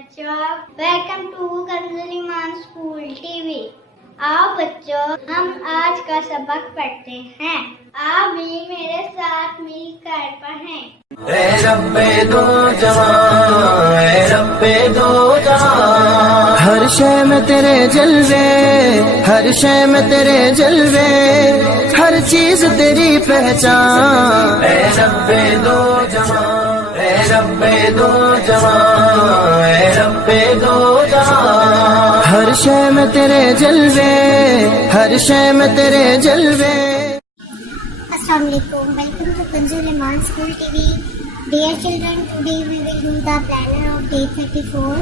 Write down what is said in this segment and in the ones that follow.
बच्चों, welcome to Kanzul Iman school TV. आओ बच्चों, हम आज का सबक पढ़ते हैं। आप भी मेरे साथ मिलकर पढ़ें। ए रब्बे दो जहां, ए रब्बे दो जहां, हर शय में तेरे जलवे, हर शय में तेरे जलवे, हर चीज तेरी पहचान। ए रब्बे दो जहां, ए रब्बे दो जहां, ए रब्बे दो जहां, हर शय में तेरे जलवे, हर शय में तेरे जलवे। Assalamualaikum. Welcome to Kanzul Iman School TV. Dear children, today we will do the planner of day 34.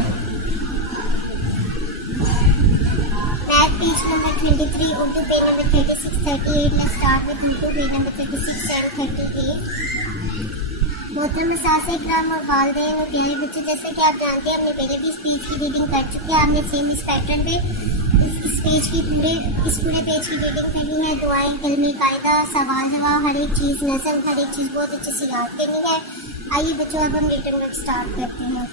Math page number 23, Urdu page number 36, 38. Let's start with Urdu page number 36 and 38. मोहतरम असातिज़ा इकराम और वालिदैन और प्यारे बच्चे, जैसे कि आप जानते हैं हमने पहले भी इस पेज की रीडिंग कर चुके हैं। आपने सेम इस पैटर्न पे इस पेज की पूरे पेज की रीडिंग करनी है। दुआएं, कलमे कायदा, सवाल जवाब, हर एक चीज़ नज़म, हर एक चीज़ बहुत अच्छे से याद करनी है। आइए बच्चों, अब हम रिटन वर्क स्टार्ट करते हैं।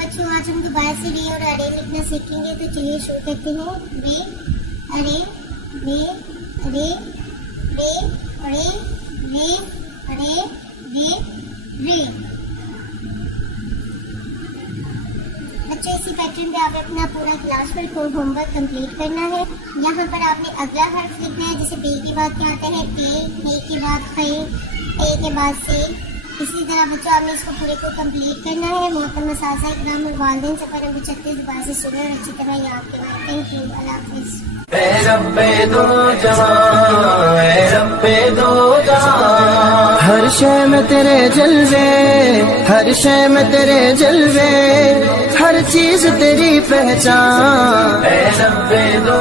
बच्चों, आज हम दोबारा से रे और अरे लिखना सीखेंगे, तो चलिए शुरू करते हैं। रे अरे रे अरे रे अरे रे अरे रे रे। बच्चों, इसी पैटर्न पे आपने अपना पूरा क्लास वर्क और होमवर्क कंप्लीट करना है। यहाँ पर आपने अगला हर्फ लिखना है, जैसे बे के बाद क्या आता है पे, हे के बाद खे, ए के बाद से। इसी तरह बच्चों आपने इसको पूरे को कंप्लीट करना है। मोहतरम असातिज़ा इकराम और वालिदैन सफर नंबर 36 दोबारा से सुने और अच्छी तरह याद करवाएं। थैंक यू, अल्लाह हाफिज़। ए रब्बे दो जहां, ए रब्बे दो जहां, हर शय में तेरे जलवे, हर शय में तेरे जलवे, हर चीज तेरी पहचान। ए रब्बे दो